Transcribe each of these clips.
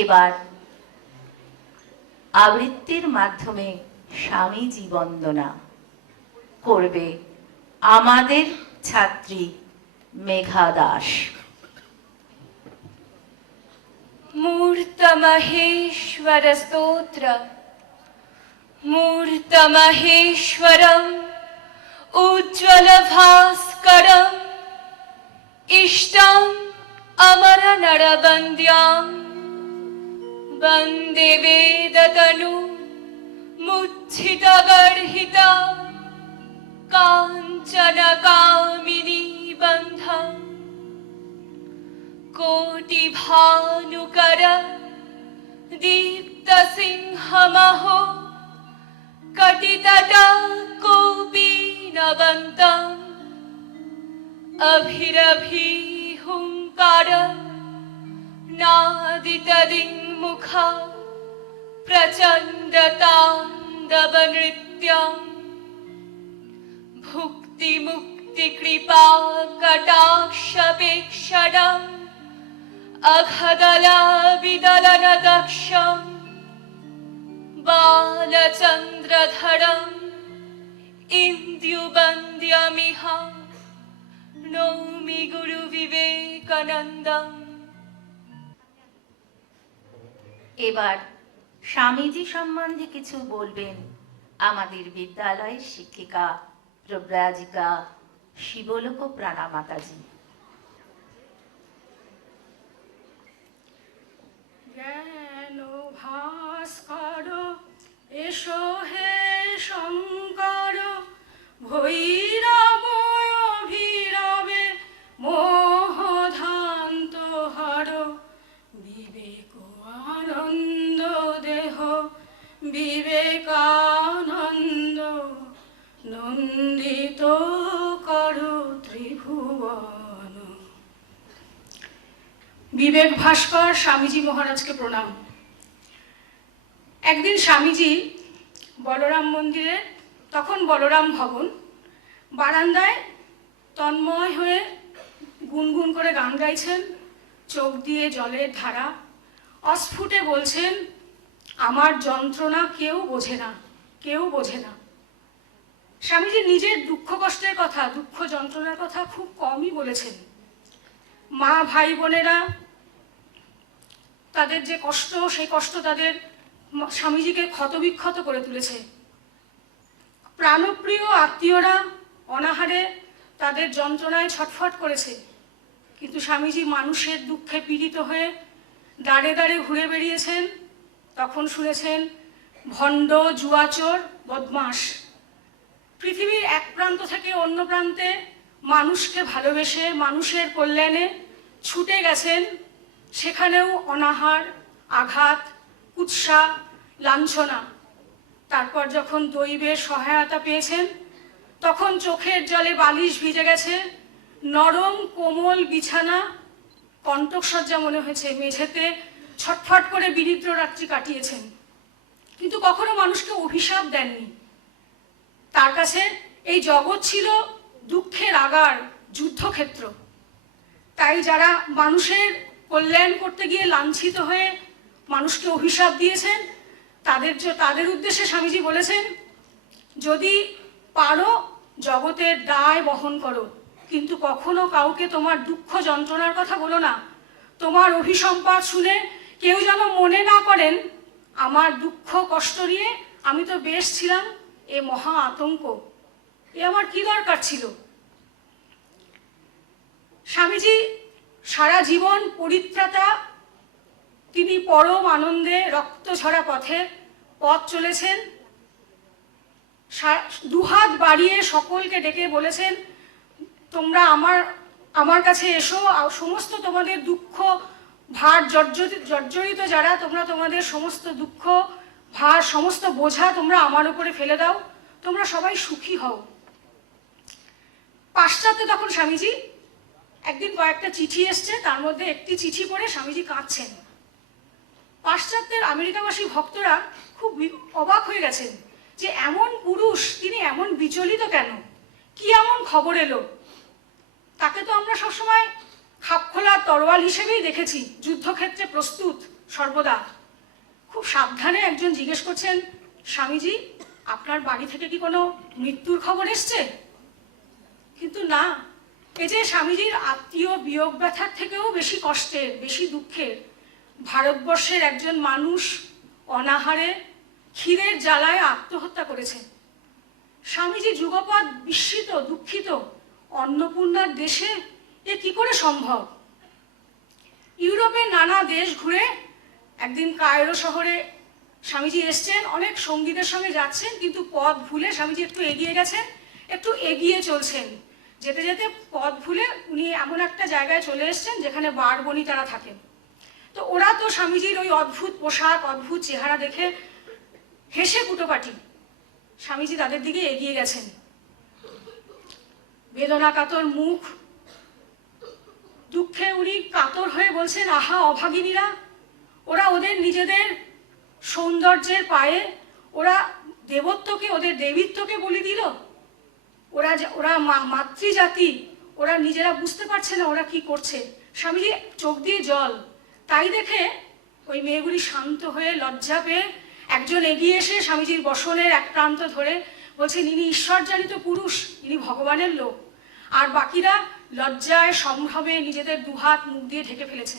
এবার আবৃত্তির মাধ্যমে স্বামীজি বন্দনা করবে আমাদের ছাত্রী মেঘা দাস। मूर्तमहेश्वर स्तोत्र मूर्तमहेश्वरम् उज्ज्वल भास्करम् इष्टम् अमर नरवन्द्याम् वन्दे वेदतनु मुच्छित गर्हिता काञ्चन कामिनी बन्धम् कोटि भानुकर दीप्त सिंहमहो कटितटा कोपीनवन्तम् अभिरभि हुङ्कार नादित दिङ्मुखा प्रचण्ड ताण्डव नृत्यम् भुक्ति मुक्ति कृपा कटाक्षपेक्षणम् अघदला विदलन दक्षम् बालचन्द्रधरम् इन्द्युवन्द्यमिह नौमि गुरु विवेकानन्दम्। এবার স্বামীজি সম্বন্ধে কিছু বলবেন আমাদের বিদ্যালয়ের শিক্ষিকা প্রব্রাজিকা শিবলোক প্রাণা মাতাজি। জ্ঞান ভাস্কর এসো হে শঙ্কর ভৈরব অভিরবে মোহধান্ত হর বিবেক আনন্দ দেহ বিবেকানন্দ নন্দিত করো ত্রিভুবন। বিবেক ভাস্কর স্বামীজি মহারাজকে প্রণাম। একদিন স্বামীজি বলরাম মন্দিরে, তখন বলরাম ভবন, বারান্দায় তন্ময় হয়ে গুনগুন করে গান গাইছেন, চোখ দিয়ে জলের ধারা, অস্ফুটে বলছেন, আমার যন্ত্রণা কেউ বোঝে না, কেউ বোঝে না। স্বামীজি নিজের দুঃখ কষ্টের কথা, দুঃখ যন্ত্রণার কথা খুব কমই বলেছেন। মা ভাই বোনেরা তাদের যে কষ্ট, সেই কষ্ট তাদের স্বামীজিকে ক্ষতবিক্ষত করে তুলেছে। প্রাণপ্রিয় আত্মীয়রা অনাহারে তাদের যন্ত্রণায় ছটফট করেছে, কিন্তু স্বামীজি মানুষের দুঃখে পীড়িত হয়ে দাঁড়ে দাঁড়ে ঘুরে বেরিয়েছেন। তখন শুনেছেন ভণ্ড, জুয়াচোর, বদমাশ পৃথিবীর এক প্রান্ত থেকে অন্য প্রান্তে মানুষকে ভালোবেসে মানুষের কল্যাণে ছুটে গেছেন। সেখানেও অনাহার, আঘাত, কুৎসা, লাঞ্ছনা। তারপর যখন দৈবের সহায়তা পেয়েছেন, তখন চোখের জলে বালিশ ভিজে গেছে, নরম কোমল বিছানা, কণ্টকসজ্জা মনে হয়েছে, মেঝেতে ছটফট করে বিনিদ্র রাত্রি কাটিয়েছেন। কিন্তু কখনো মানুষকে অভিশাপ দেননি। তার কাছে এই জগৎ ছিল দুঃখের আগার, যুদ্ধক্ষেত্র। তাই যারা মানুষের কল্যাণ করতে গিয়ে লাঞ্ছিত হয়ে মানুষকে অভিশাপ দিয়েছেন, তাদের উদ্দেশ্যে স্বামীজি বলেছেন, যদি পারো জগতের দায় বহন করো, কিন্তু কখনো কাউকে তোমার দুঃখ যন্ত্রণার কথা বলো না। তোমার অভিসম্পাদ শুনে কেউ যেন মনে না করেন আমার দুঃখ কষ্ট নিয়ে আমি তো বেশ ছিলাম, এ মহা আতঙ্ক, এ আমার কি দরকার ছিল। স্বামীজি সারা জীবন পরিত্রাতা, তিনি পরম আনন্দে রক্ত ঝরা পথ চলেছেন। দুহাত বাড়িয়ে সকলকে ডেকে বলেছেন, তোমরা আমার কাছে এসো, সমস্ত তোমাদের দুঃখ ভার জর্জরিত যারা, তোমরা তোমাদের সমস্ত দুঃখ ভার, সমস্ত বোঝা তোমরা আমার উপরে ফেলে দাও, তোমরা সবাই সুখী হও। পাশ্চাত্যে তখন স্বামীজি একদিন কয়েকটা চিঠি এসছে, তার মধ্যে একটি চিঠি পড়ে স্বামীজি কাঁদছেন। পাশ্চাত্যের আমেরিকাবাসী ভক্তরা খুব অবাক হয়ে গেছেন যে এমন পুরুষ, তিনি এমন বিচলিত কেন, কি এমন খবর এলো। তাকে তো আমরা সবসময় খাপখোলা তরোয়াল হিসেবেই দেখেছি, যুদ্ধক্ষেত্রে প্রস্তুত সর্বদা। খুব সাবধানে একজন জিজ্ঞেস করছেন, স্বামীজি আপনার বাড়ি থেকে কি কোনো মৃত্যুর খবর এসছে? কিন্তু না, এই যে স্বামীজির আত্মীয় বিয়োগ ব্যথার থেকেও বেশি কষ্টের, বেশি দুঃখের, ভারতবর্ষের একজন মানুষ অনাহারে ক্ষীরের জ্বালায় আত্মহত্যা করেছে। স্বামীজি যুগপৎ বিস্মিত, দুঃখিত, অন্নপূর্ণার দেশে এ কি করে সম্ভব? ইউরোপের নানা দেশ ঘুরে একদিন কায়রো শহরে স্বামীজি এসছেন, অনেক সঙ্গীদের সঙ্গে যাচ্ছেন, কিন্তু পথ ভুলে স্বামীজি একটু এগিয়ে গেছেন, একটু এগিয়ে চলছেন। যেতে যেতে পথ ভুলে উনি এমন একটা জায়গায় চলে এসছেন যেখানে বার বনিতারা থাকেন। তো ওরা তো স্বামীজির ওই অদ্ভুত পোশাক, অদ্ভুত চেহারা দেখে হেসে কুটোপাটি। স্বামীজি তাদের দিকে এগিয়ে গেছেন, বেদনা কাতর মুখ, দুঃখে উনি কাতর হয়ে বলছেন, আহা অভাগিনীরা, ওরা ওদের নিজেদের সৌন্দর্যের পায়ে ওরা দেবত্বকে, ওদের দেবীত্বকে বলি দিল। ওরা মাতৃজাতি, ওরা নিজেরা বুঝতে পারছে না ওরা কি করছে। স্বামীজি চোখ দিয়ে জল। তাই দেখে ওই মেয়েগুলি শান্ত হয়ে লজ্জা পেয়ে একজন এগিয়ে এসে স্বামীজির বসনের এক প্রান্ত ধরে বলছেন, ইনি ঈশ্বরজানিত পুরুষ, ইনি ভগবানের লোক। আর বাকিরা লজ্জায় সম্ভ্রমে নিজেদের দুহাত মুখ দিয়ে ঢেকে ফেলেছে।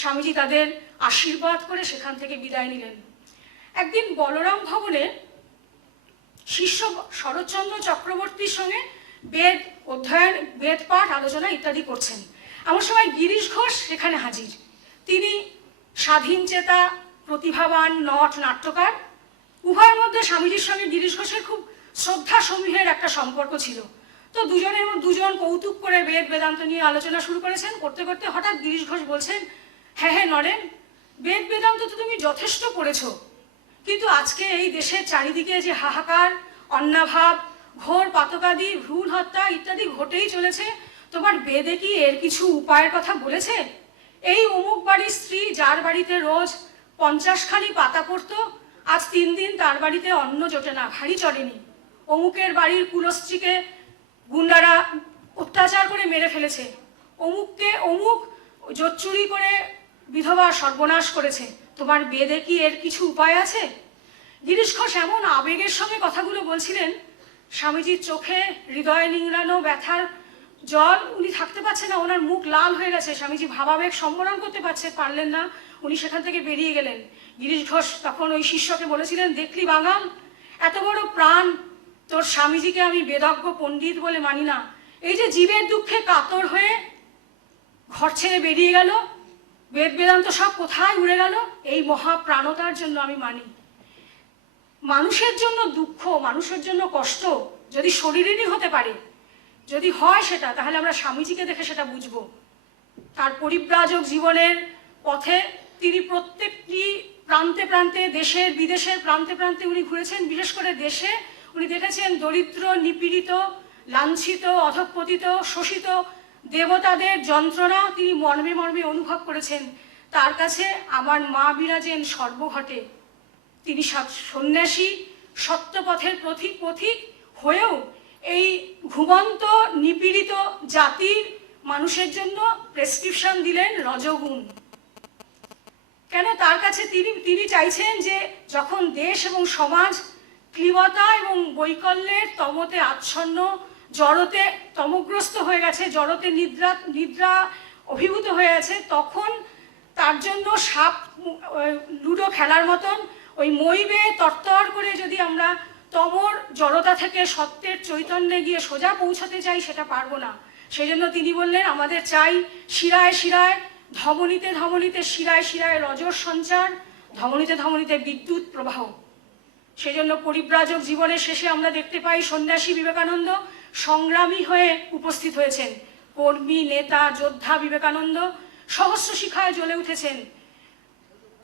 স্বামীজি তাদের আশীর্বাদ করে সেখান থেকে বিদায় নিলেন। একদিন বলরাম ভবনে শিষ্য শরৎচন্দ্র চক্রবর্তীর সঙ্গে বেদ অধ্যয়ন, বেদ পাঠ, আলোচনা ইত্যাদি করছেন। এমন সময় গিরিশ ঘোষ সেখানে হাজির। তিনি স্বাধীন চেতা, প্রতিভাবান নট, নাট্যকার। উভয়ের মধ্যে স্বামীজির সঙ্গে গিরিশ ঘোষের খুব শ্রদ্ধা সমীহের একটা সম্পর্ক ছিল। তো দুজন কৌতুক করে বেদ বেদান্ত নিয়ে আলোচনা শুরু করেছেন। করতে করতে হঠাৎ গিরিশ ঘোষ বলছেন, হ্যাঁ নরেন, বেদ বেদান্ত তো তুমি যথেষ্ট পড়েছো, কিন্তু আজকে এই দেশের চারিদিকে যে হাহাকার, অন্নাভাব, ঘোর পাতকাদি, ভ্রূণ হত্যা ইত্যাদি ঘটেই চলেছে, তোমার বেদে কি এর কিছু উপায়ের কথা বলেছে? এই অমুক বাড়ির স্ত্রী যার বাড়িতে রোজ 50খানি পাতা পড়তো, আজ 3 দিন তার বাড়িতে অন্ন জোটে না, ভারী চড়েনি। অমুকের বাড়ির কুলস্ত্রীকে গুন্ডারা অত্যাচার করে মেরে ফেলেছে। অমুককে অমুক জোচ্চুরি করে বিধবা সর্বনাশ করেছে, তোমার বেদে কি এর কিছু উপায় আছে? গিরিশ ঘোষ এমন আবেগের সঙ্গে কথাগুলো বলছিলেন, স্বামীজির চোখে হৃদয় নিংড়ানো ব্যথার জল, উনি থাকতে পারছেন না, ওনার মুখ লাল হয়ে গেছে। স্বামীজি ভাবাবেগ সম্বরণ করতে পারলেন না, উনি সেখান থেকে বেরিয়ে গেলেন। গিরিশ ঘোষ তখন ওই শিষ্যকে বলেছিলেন, দেখলি বাঙাল, এত বড় প্রাণ তোর স্বামীজিকে আমি বেদজ্ঞ পণ্ডিত বলে মানি না। এই যে জীবের দুঃখে কাতর হয়ে ঘর ছেড়ে বেরিয়ে গেল, বেদ বেদান্ত সব কোথায় উড়ে গেল, এই মহাপ্রাণতার জন্য আমি মানি। মানুষের জন্য দুঃখ, মানুষের জন্য কষ্ট যদি শরীরেরই হতে পারে, যদি হয় সেটা, তাহলে আমরা স্বামীজিকে দেখে সেটা বুঝবো। তার পরিব্রাজক জীবনের পথে তিনি প্রত্যেকটি প্রান্তে প্রান্তে, দেশের বিদেশের প্রান্তে প্রান্তে উনি ঘুরেছেন। বিশেষ করে দেশে উনি দেখেছেন দরিদ্র, নিপীড়িত, লাঞ্ছিত, অধঃপতিত, শোষিত দেবতাদের যন্ত্রণা তিনি মর্মে মর্মে অনুভব করেছেন। তার কাছে আমার মা বিরাজেন সর্বঘটে। তিনি সন্ন্যাসী, সত্যপথের পথিক হয়েও এই ঘুমন্ত নিপীড়িত জাতির মানুষের জন্য প্রেসক্রিপশন দিলেন রজগুণ। কেন? তার কাছে তিনি চাইছেন যে যখন দেশ এবং সমাজ ক্লিবতা এবং বৈকল্যের তমতে আচ্ছন্ন, জড়তে তমগ্রস্ত হয়ে গেছে, জড়তে নিদ্রা অভিভূত হয়ে আছে, তখন তার জন্য সাপ লুডো খেলার মতন ওই মই বেয়ে তরতর করে যদি আমরা তমর জড়তা থেকে সত্যের চৈতন্যে গিয়ে সোজা পৌঁছাতে চাই, সেটা পারবো না। সেই জন্য তিনি বললেন, আমাদের চাই শিরায় শিরায়, ধমনীতে ধমনীতে, শিরায় শিরায় রজর সঞ্চার, ধমনীতে ধমনীতে বিদ্যুৎ প্রবাহ। সেই জন্য পরিব্রাজক জীবনের শেষে আমরা দেখতে পাই সন্ন্যাসী বিবেকানন্দ সংগ্রামী হয়ে উপস্থিত হয়েছেন। কর্মী, নেতা, যোদ্ধা বিবেকানন্দ সহস্র শিখায় জ্বলে উঠেছেন।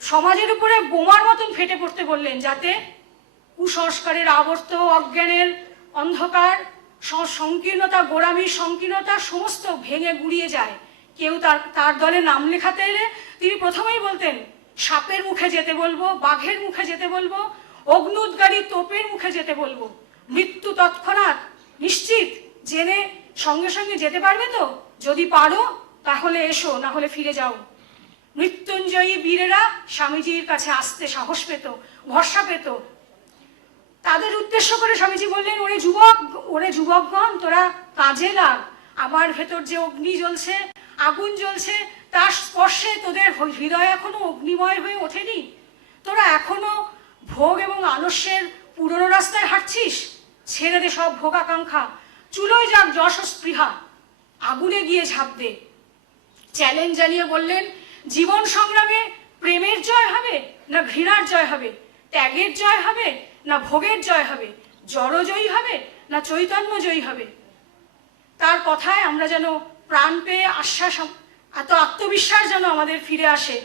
সমাজের উপরে বোমার মতন ফেটে পড়তে বললেন, যাতে কুসংস্কারের আবর্ত, অজ্ঞানের অন্ধকার, সংকীর্ণতা, গোড়ামির সংকীর্ণতা সমস্ত ভেঙে গুড়িয়ে যায়। কেউ তার দলে নাম লেখাতে এলে তিনি প্রথমেই বলতেন, সাপের মুখে যেতে বলবো, বাঘের মুখে যেতে বলবো, অগ্নুদ্গারী তোপের মুখে যেতে বলবো। মৃত্যু তৎক্ষণাৎ নিশ্চিত, জেনে সঙ্গে সঙ্গে যেতে পারবে তো? যদি পারো তাহলে এসো, না হলে ফিরে যাও। মৃত্যুঞ্জয়ী বীরেরা স্বামীজির কাছে আসতে সাহস পেত, ভরসা পেত। তাদের উদ্দেশ্য করে স্বামীজি বললেন, ওরে যুবকগণ, তোরা কাজে লাগ। আমার ভেতর যে অগ্নি জ্বলছে, আগুন জ্বলছে, তার স্পর্শে তোদের হৃদয় এখনো অগ্নিময় হয়ে ওঠেনি। তোরা এখনো ভোগ এবং আলস্যের পুরনো রাস্তায় হাঁটছিস। ছেড়ে দে সব ভোগাকাঙ্ক্ষা, চুলোয় যাক যশ ও স্পৃহা, আগুনে গিয়ে ঝাঁপ দে। চ্যালেঞ্জ জানিয়ে বললেন, জীবন সংগ্রামে প্রেমের জয় হবে না ঘৃণার জয় হবে, ত্যাগের জয় হবে না ভোগের জয় হবে, জড়জয়ী হবে না চৈতন্য জয়ী হবে। তার কথায় আমরা যেন প্রাণ পেয়ে আশ্বাস, এত আত্মবিশ্বাস যেন আমাদের ফিরে আসে।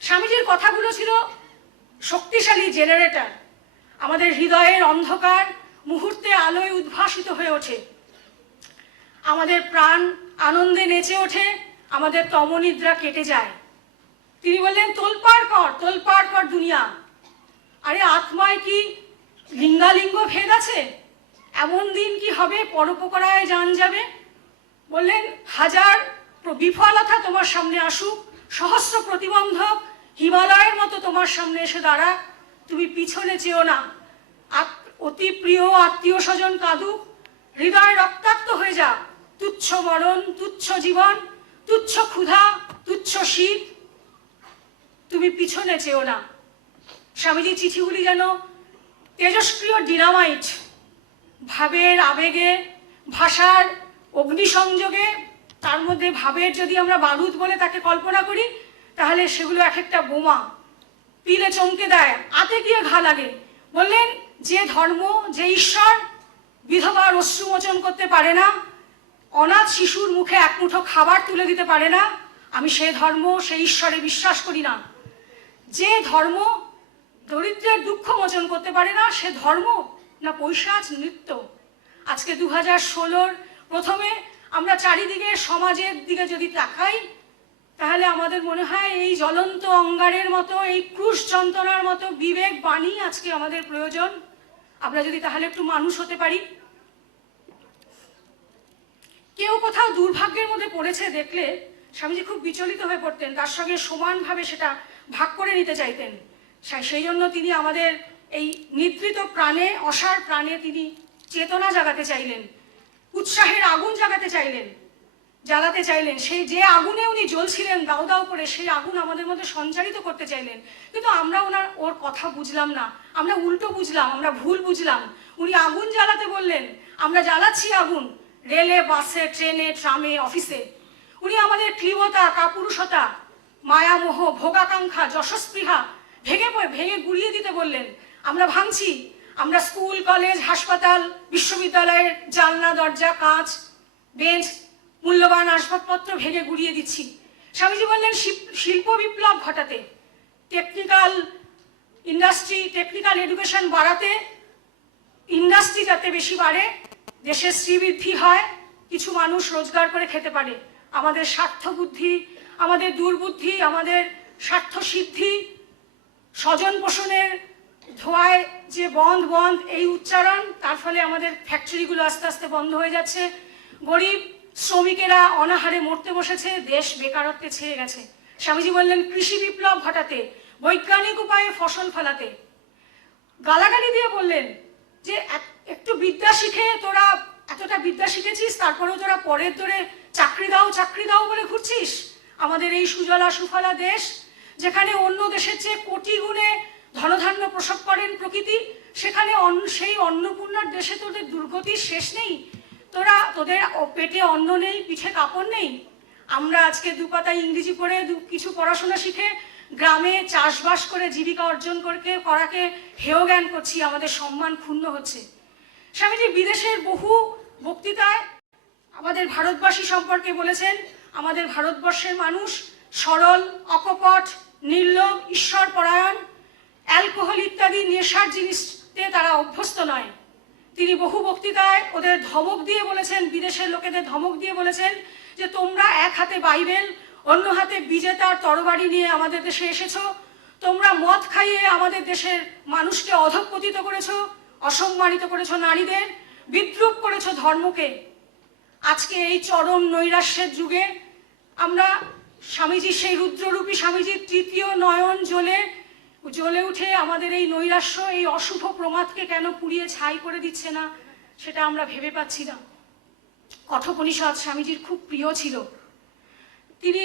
স্বামীজির কথাগুলো ছিল শক্তিশালী জেনারেটর। আমাদের হৃদয়ের অন্ধকার মুহূর্তে আলোয় উদ্ভাসিত হয়ে ওঠে, আমাদের প্রাণ আনন্দে নেচে ওঠে, আমাদের তমনিদ্রা কেটে যায়। তিনি বললেন, তোলপাড় কর দুনিয়া। আরে আত্মায় কি লিঙ্গালিঙ্গ ভেদ আছে? এমন দিন কি হবে পরোপকারায় জান যাবে? বললেন, হাজার বিফলতা তোমার সামনে আসুক, সহস্র প্রতিবন্ধক হিমালয়ের মতো তোমার সামনে এসে দাঁড়াক, তুমি পিছনে চেও না। অতি প্রিয় আত্মীয় স্বজন কাঁদুক, হৃদয় রক্তাক্ত হয়ে যাক, তুচ্ছ মরণ, তুচ্ছ জীবন, তুচ্ছ ক্ষুধা, তুচ্ছ শীত, তুমি পিছনে চেও না। স্বামীজি চিঠিগুলি যেন তেজস্ক্রিয় ডিনামাইট, ভাবের আবেগে, ভাষার অগ্নিসংযোগে, তার মধ্যে ভাবের যদি আমরা বারুদ বলে তাকে কল্পনা করি, তাহলে সেগুলো এক একটা বোমা, পিলে চমকে দেয়, আতে গিয়ে ঘা লাগে। বললেন, যে ধর্ম, যে ঈশ্বর বিধবার অশ্রুমোচন করতে পারে না, অনাথ শিশুর মুখে এক মুঠো খাবার তুলে দিতে পারে না, আমি সে ধর্ম, সেই ঈশ্বরে বিশ্বাস করি না। যে ধর্ম দরিদ্রের দুঃখ মোচন করতে পারে না, সে ধর্ম না পৈশাচ নৃত্য। আজকে 2016 প্রথমে আমরা চারিদিকে সমাজের দিকে যদি তাকাই, তাহলে আমাদের মনে হয় এই জ্বলন্ত অঙ্গারের মতো, এই ক্রুশ যন্ত্রণার মতো বিবেক বাণী আজকে আমাদের প্রয়োজন। আমরা যদি তাহলে একটু মানুষ হতে পারি। কেউ কোথাও দুর্ভাগ্যের মধ্যে পড়েছে দেখলে স্বামীজি খুব বিচলিত হয়ে পড়তেন, তার সঙ্গে সমানভাবে সেটা ভাগ করে নিতে চাইতেন। সেই জন্য তিনি আমাদের এই নিদ্রিত প্রাণে, অসার প্রাণে তিনি চেতনা জাগাতে চাইলেন, উৎসাহের আগুন জাগাতে চাইলেন, জ্বালাতে চাইলেন। সেই যে আগুনে উনি জ্বলছিলেন দাউ দাউ করে, সেই আগুন আমাদের মধ্যে সঞ্চারিত করতে চাইলেন। কিন্তু আমরা ওর কথা বুঝলাম না, আমরা উল্টো বুঝলাম, আমরা ভুল বুঝলাম। উনি আগুন জ্বালাতে বললেন, আমরা জ্বালাচ্ছি আগুন রেলে, বাসে, ট্রেনে, ট্রামে, অফিসে। উনি আমাদের ক্লীবতা, কাপুরুষতা, মায়ামোহ, ভোগাকাঙ্ক্ষা, যশস্পৃহা ভেঙে গুড়িয়ে দিতে বললেন। আমরা ভাঙছি। আমরা স্কুল, কলেজ, হাসপাতাল, বিশ্ববিদ্যালয়ের জানলা, দরজা, কাঁচ, বেঞ্চ, মূল্যবান আসবাবপত্র ভেঙে গুড়িয়ে দিচ্ছি। স্বামীজি বললেন, শিল্প বিপ্লব ঘটাতে, টেকনিক্যাল ইন্ডাস্ট্রি, টেকনিক্যাল এডুকেশন বাড়াতে, ইন্ডাস্ট্রি যাতে বেশি বাড়ে, দেশের শ্রীবৃদ্ধি হয়, কিছু মানুষ রোজগার করে খেতে পারে। আমাদের স্বার্থ বুদ্ধি, আমাদের দুর্বুদ্ধি, আমাদের স্বার্থ সিদ্ধি, স্বজন পোষণের ধোঁয়ায় যে বন্ধ এই উচ্চারণ, তার ফলে আমাদের ফ্যাক্টরিগুলো আস্তে আস্তে বন্ধ হয়ে যাচ্ছে। গরিব শ্রমিকেরা অনাহারে মরতে বসেছে, দেশ বেকারত্বে ছেয়ে গেছে। স্বামীজি বললেন, কৃষি বিপ্লব ঘটাতে, বৈজ্ঞানিক উপায়ে ফসল ফলাতে। গালাগালি দিয়ে বললেন যে একটু বিদ্যা শিখে, তোরা এতটা বিদ্যা শিখেছিস, তারপরেও তোরা পরের দরে চাকরি দাও বলে ঘুরছিস। আমাদের এই সুজলা সুফলা দেশ, যেখানে অন্য দেশের চেয়ে কোটি গুণে ধনধান্য প্রসব করেন প্রকৃতি, সেখানে সেই অন্নপূর্ণার দেশে তোদের দুর্গতির শেষ নেই। তোদের পেটে অন্ন নেই, পিঠে কাপড় নেই। আমরা আজকে দুপাতা ইংরেজি পড়ে কিছু পড়াশোনা শিখে গ্রামে চাষবাস করে জীবিকা অর্জন করাকে হেয় জ্ঞান করছি, আমাদের সম্মান ক্ষুণ্ণ হচ্ছে। স্বামীজি বিদেশের বহু বক্তৃতায় আমাদের ভারতবাসী সম্পর্কে বলেছেন, আমাদের ভারতবর্ষের মানুষ সরল, অকপট, নির্লোভ, ঈশ্বর পরায়ণ, অ্যালকোহল ইত্যাদি নেশার জিনিসতে তারা অভ্যস্ত নয়। তিনি বহু বক্তৃতায় ওদের ধমক দিয়ে বলেছেন, বিদেশের লোকেদের ধমক দিয়ে বলেছেন যে তোমরা এক হাতে বাইবেল, অন্য হাতে বিজেতার তরবারি নিয়ে আমাদের দেশে এসেছো, তোমরা মদ খাইয়ে আমাদের দেশের মানুষকে অধঃপতিত করেছো, অসম্মানিত করেছো নারীদের, বিদ্রূপ করেছো ধর্মকে। আজকে এই চরম নৈরাশ্যের যুগে আমরা স্বামীজির সেই রুদ্ররূপী স্বামীজির তৃতীয় নয়ন জ্বলে উঠে আমাদের এই নৈরাশ্য, এই অশুভ প্রমাদকে কেন পুড়িয়ে ছাই করে দিচ্ছে না, সেটা আমরা ভেবে পাচ্ছি না। কঠোপনিষদ স্বামীজির খুব প্রিয় ছিল। তিনি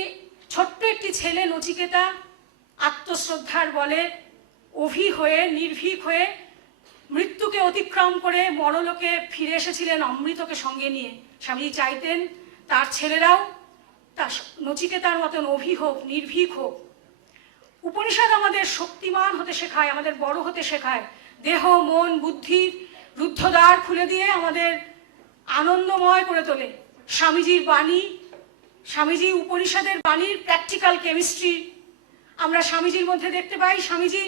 ছোট্ট একটি ছেলে নচিকেতা আত্মশ্রদ্ধার বলে নির্ভীক হয়ে মৃত্যুকে অতিক্রম করে মরলোকে ফিরে এসেছিলেন অমৃতকে সঙ্গে নিয়ে। স্বামীজি চাইতেন তার ছেলেরাও তার নচিকেতার মতন হোক, নির্ভীক হোক। উপনিষদ আমাদের শক্তিমান হতে শেখায়, আমাদের বড় হতে শেখায়, দেহ মন বুদ্ধির রুদ্ধদ্বার খুলে দিয়ে আমাদের আনন্দময় করে তোলে। স্বামীজির বাণী, স্বামীজি উপনিষদের বাণীর প্র্যাকটিক্যাল কেমিস্ট্রি আমরা স্বামীজির মধ্যে দেখতে পাই। স্বামীজি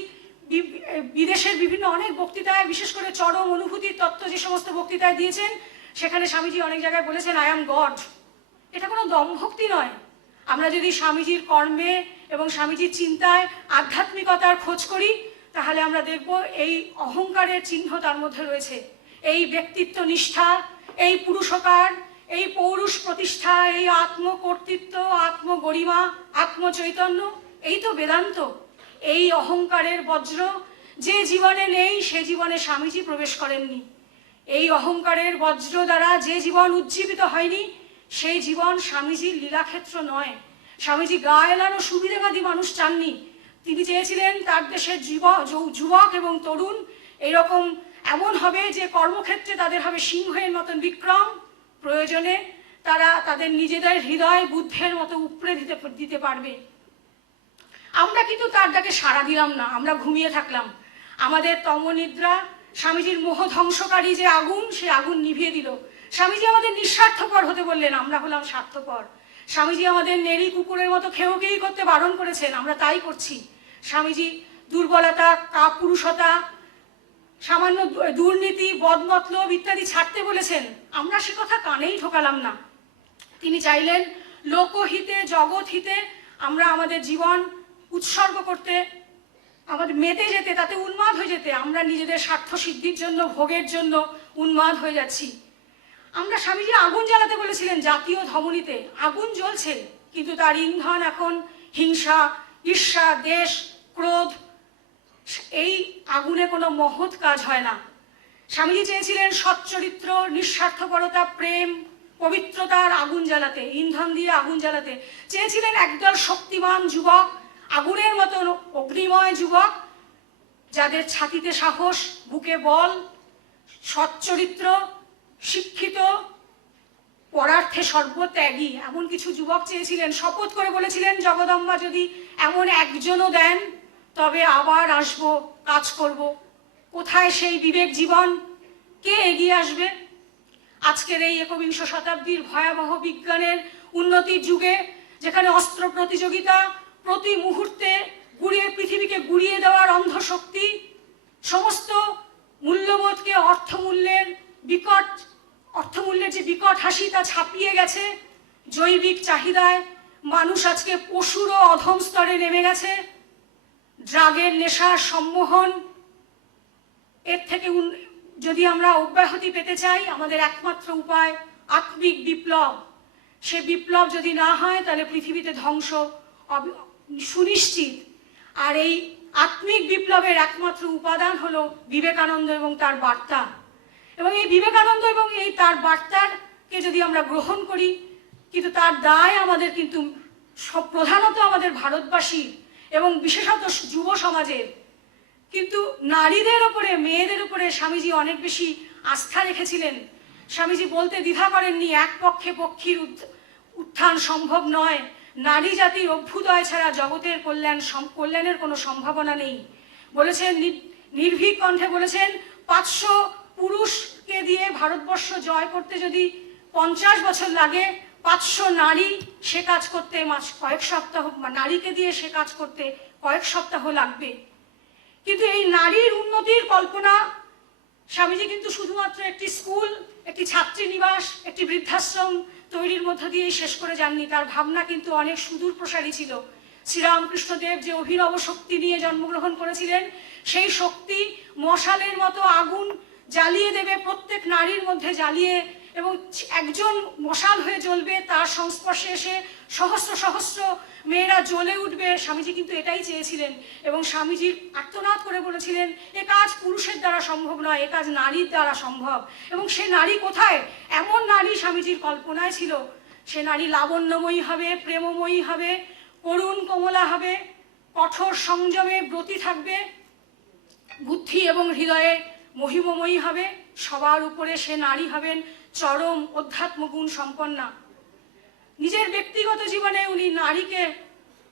বিদেশের বিভিন্ন অনেক বক্তৃতায়, বিশেষ করে চরম অনুভূতির তত্ত্ব যে সমস্ত বক্তৃতায় দিয়েছেন, সেখানে স্বামীজি অনেক জায়গায় বলেছেন আই অ্যাম গড। এটা কোনো দমভক্তি নয়। আমরা যদি স্বামীজির কর্মে এবং স্বামীজির চিন্তায় আধ্যাত্মিকতার খোঁজ করি, তাহলে আমরা দেখব এই অহংকারের চিহ্ন তার মধ্যে রয়েছে। এই ব্যক্তিত্ব নিষ্ঠা, এই পুরুষকার, এই পৌরুষ প্রতিষ্ঠা, এই আত্মকর্তৃত্ব, আত্মগরিমা, আত্মচৈতন্য, এই তো বেদান্ত। এই অহংকারের বজ্র যে জীবনে নেই, সে জীবনে স্বামীজি প্রবেশ করেননি। এই অহংকারের বজ্র দ্বারা যে জীবন উজ্জীবিত হয়নি, সেই জীবন স্বামীজির লীলাক্ষেত্র নয়। স্বামীজি গা এলানো সুবিধাবাদী মানুষ চাননি। তিনি চেয়েছিলেন তার দেশের যুবক এবং তরুণ এরকম এমন হবে যে কর্মক্ষেত্রে তাদের হবে সিংহের মতন বিক্রম, প্রয়োজনে তারা তাদের নিজেদের হৃদয় বুদ্ধের মতো উপড়ে দিতে পারবে। আমরা কিন্তু তার ডাকে সাড়া দিলাম না, আমরা ঘুমিয়ে থাকলাম। আমাদের তমনিদ্রা স্বামীজির মোহ ধ্বংসকারী যে আগুন, সে আগুন নিভিয়ে দিল। স্বামীজি আমাদের নিঃস্বার্থপর হতে বললেন, আমরা হলাম স্বার্থপর। স্বামীজি আমাদের নেড়ি কুকুরের মতো খেয়েই করতে বারণ করেছেন, আমরা তাই করছি। স্বামীজি দুর্বলতা, কাপুরুষতা, সামান্য দুর্নীতি, বদমতলব ইত্যাদি ছাড়তে বলেছেন, আমরা সে কথা কানেই ঢোকালাম না। তিনি চাইলেন লোকহিতে, জগৎ হিতে আমরা আমাদের জীবন উৎসর্গ করতে, আমাদের মেতে যেতে, তাতে উন্মাদ হয়ে যেতে। আমরা নিজেদের স্বার্থ সিদ্ধির জন্য, ভোগের জন্য উন্মাদ হয়ে যাচ্ছি। আমরা স্বামীজি আগুন জ্বালাতে বলেছিলেন জাতীয় ধমনীতে, আগুন জ্বলছে, কিন্তু তার ইন্ধন এখন হিংসা, ঈর্ষা, দেশ, ক্রোধ। এই আগুনে কোনো মহৎ কাজ হয় না। স্বামীজি চেয়েছিলেন সচ্চরিত্র, নিঃস্বার্থপরতা, প্রেম, পবিত্রতার আগুন জ্বালাতে, ইন্ধন দিয়ে আগুন জ্বালাতে চেয়েছিলেন একদল শক্তিমান যুবক, আগুনের মতন অগ্নিময় যুবক, যাদের ছাতিতে সাহস, বুকে বল, সচ্চরিত্র, শিক্ষিত, পরার্থে সর্বত্যাগী, এমন কিছু যুবক চেয়েছিলেন। শপথ করে বলেছিলেন জগদম্বা যদি এমন একজনও দেন, তবে আবার আসব, কাজ করব। কোথায় সেই বিবেক জীবন? কে এগিয়ে আসবে? আজকের এই একবিংশ শতাব্দীর ভয়াবহ বিজ্ঞানের উন্নতির যুগে, যেখানে অস্ত্র প্রতিযোগিতা প্রতি মুহূর্তে পৃথিবীকে গুড়িয়ে দেওয়ার অন্ধশক্তি সমস্ত মূল্যবোধকে অর্থমূল্যের যে বিকট হাসি তা ছাপিয়ে গেছে। জৈবিক চাহিদায় মানুষ আজকে পশুরও অধম স্তরে নেমে গেছে। ড্রাগের নেশার সম্মোহন, এর থেকে যদি আমরা অব্যাহতি পেতে চাই, আমাদের একমাত্র উপায় আত্মিক বিপ্লব। সে বিপ্লব যদি না হয়, তাহলে পৃথিবীতে ধ্বংস সুনিশ্চিত। আর এই আত্মিক বিপ্লবের একমাত্র উপাদান হলো বিবেকানন্দ এবং তার বার্তা। এবং এই বিবেকানন্দ এবং এই তার বার্তাকে যদি আমরা গ্রহণ করি, কিন্তু তার দায় আমাদের কিন্তু প্রধানত আমাদের ভারতবাসী এবং বিশেষত যুব সমাজের। কিন্তু নারীদের ওপরে, মেয়েদের উপরে স্বামীজি অনেক বেশি আস্থা রেখেছিলেন। স্বামীজি বলতে দ্বিধা করেননি, এক পক্ষে পক্ষীর উত্থান সম্ভব নয়, নারী জাতির অভ্যুদয় ছাড়া জগতের কল্যাণের কোনো সম্ভাবনা নেই। বলেছেন, নির্ভীক কণ্ঠে বলেছেন, 500 পুরুষকে দিয়ে ভারতবর্ষ জয় করতে যদি 50 বছর লাগে, 500 নারী সে কাজ করতে কয়েক সপ্তাহ, নারীকে দিয়ে সে কাজ করতে কয়েক সপ্তাহ লাগবে। কিন্তু এই নারীর উন্নতির কল্পনা স্বামীজি কিন্তু শুধুমাত্র একটি স্কুল, একটি ছাত্রী নিবাস, একটি বৃদ্ধাশ্রম তৈরির মধ্য দিয়েই শেষ করে যাননি। তার ভাবনা কিন্তু অনেক সুদূর প্রসারী ছিল। শ্রীরামকৃষ্ণদেব যে অভিনব শক্তি নিয়ে জন্মগ্রহণ করেছিলেন, সেই শক্তি মশালের মতো আগুন জ্বালিয়ে দেবে, প্রত্যেক নারীর মধ্যে জ্বালিয়ে এবং একজন মশাল হয়ে জ্বলবে, তার সংস্পর্শে এসে সহস্র সহস্র মেয়েরা জ্বলে উঠবে। স্বামীজি কিন্তু এটাই চেয়েছিলেন এবং স্বামীজি আর্তনাদ করে বলেছিলেন, এ কাজ পুরুষের দ্বারা সম্ভব নয়, এ কাজ নারীর দ্বারা সম্ভব। এবং সে নারী কোথায়? এমন নারী স্বামীজির কল্পনায় ছিল। সে নারী লাবণ্যময়ী হবে, প্রেমময়ী হবে, করুণ কোমলা হবে, কঠোর সংযমে ব্রতী থাকবে, বুদ্ধি এবং হৃদয়ে মহিমময়ী হবে। সবার উপরে সে নারী হবেন চরম অধ্যাত্ম গুণ সম্পন্না। নিজের ব্যক্তিগত জীবনে উনি নারীকে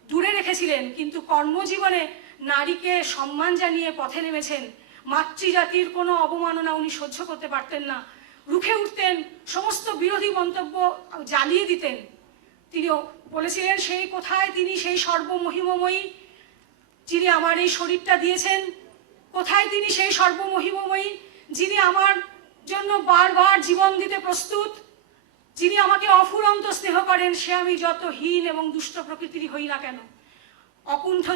দূরে রেখেছিলেন, কিন্তু কর্মজীবনে নারীকে সম্মান জানিয়ে পথে নেমেছেন। মাতৃজাতির কোনো অবমাননা উনি সহ্য করতে পারতেন না, রুখে উঠতেন, সমস্ত বিরোধী মন্তব্য জ্বালিয়ে দিতেন। তিনি বলেছিলেন, সেই কোথায় তিনি সেই সর্বমহিমময়ী যিনি আমার এই শরীরটা দিয়েছেন? কোথায় তিনি সেই সর্বমহিমময়ী যিনি আমার জন্য বারবার জীবন দিতে প্রস্তুত, যিনি আমাকে অফুরন্ত স্নেহ করেন, সে আমি যত হীন এবং দুষ্ট প্রকৃতিরই হই না কেন? অকুণ্ঠ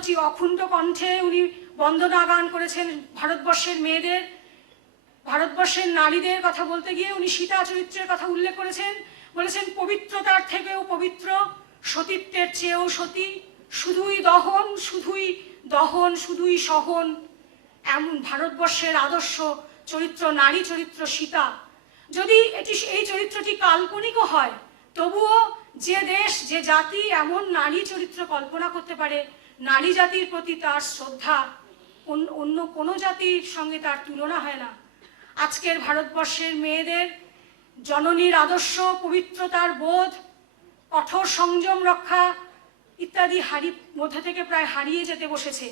কণ্ঠে উনি বন্দনা গান করেছেন ভারতবর্ষের মেয়েদের, ভারতবর্ষের নারীদের কথা বলতে গিয়ে উনি সীতা চরিত্রের কথা উল্লেখ করেছেন। বলেছেন, পবিত্রতার থেকেও পবিত্র, সতীত্বের চেয়েও সতী, শুধুই দহন, শুধুই দহন, শুধুই সহন। এমন ভারতবর্ষের আদর্শ চরিত্র, নারী চরিত্র সীতা। যদি এই চরিত্রটি কাল্পনিকও হয়, তবুও যে দেশ, যে জাতি এমন নারী চরিত্র কল্পনা করতে পারে, নারী জাতির প্রতি তার শ্রদ্ধা অন্য কোনো জাতির সঙ্গে তার তুলনা হয় না। আজকের ভারতবর্ষের মেয়েদের জননীর আদর্শ, পবিত্রতার বোধ, কঠোর সংযম রক্ষা ইত্যাদি মধ্যে থেকে প্রায় হারিয়ে যেতে বসেছে।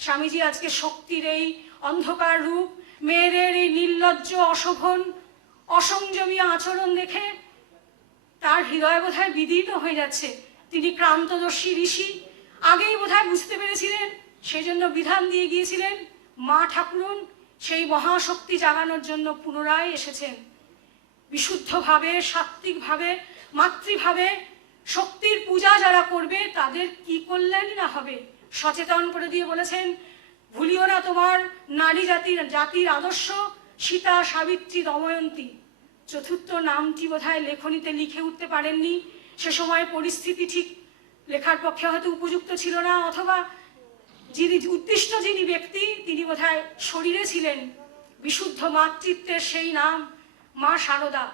স্বামীজি আজকে শক্তির এই অন্ধকার রূপ, মেয়েদের এই নির্লজ্জ অশোভন অসংযমী আচরণ দেখে তার হৃদয় বোধহয় বিদীর্ণ হয়ে যাচ্ছে। তিনি ক্রান্তদর্শী ঋষি, আগেই বোধহয় বুঝতে পেরেছিলেন, সেই জন্য বিধান দিয়ে গিয়েছিলেন। মা ঠাকুরুন সেই মহাশক্তি জাগানোর জন্য পুনরায় এসেছেন। বিশুদ্ধভাবে, সাত্ত্বিকভাবে, মাতৃভাবে শক্তির পূজা যারা করবে তাদের কি কল্যাণই না হবে, সচেতন করে দিয়ে বলেছেন, ভুলিও না তোমার নারী জাতির আদর্শ, সীতা, সাবিত্রী, দময়ন্তী। চতুর্থ নামটি বোধহয় লেখনীতে লিখে উঠতে পারেননি, সে সময় পরিস্থিতি ঠিক লেখার পক্ষে হয়তো উপযুক্ত ছিল না, অথবা যিনি ব্যক্তি তিনি বোধহয় শরীরে ছিলেন। বিশুদ্ধ মাতৃত্বের সেই নাম মা শারদা।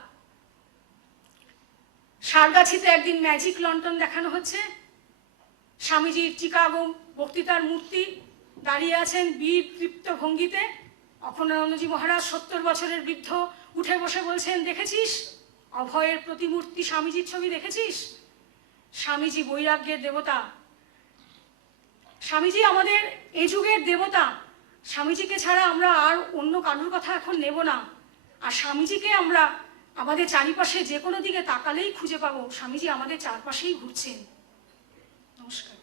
সারগাছিতে একদিন ম্যাজিক লন্ঠন দেখানো হচ্ছে। স্বামীজির চিকাগো বক্তৃতার মূর্তি দাঁড়িয়ে আছেন বীর তৃপ্ত ভঙ্গিতে। অখণ্ডানন্দজি মহারাজ 70 বছরের বৃদ্ধ উঠে বসে বলছেন, দেখেছিস অভয়ের প্রতিমূর্তি, স্বামীজির ছবি দেখেছিস? স্বামীজি বৈরাগ্যের দেবতা, স্বামীজি আমাদের এই যুগের দেবতা। স্বামীজিকে ছাড়া আমরা আর অন্য কারোর কথা এখন নেব না। আর স্বামীজিকে আমরা আমাদের চারিপাশে যে কোনো দিকে তাকালেই খুঁজে পাবো, স্বামীজি আমাদের চারপাশেই ঘুরছেন। নমস্কার।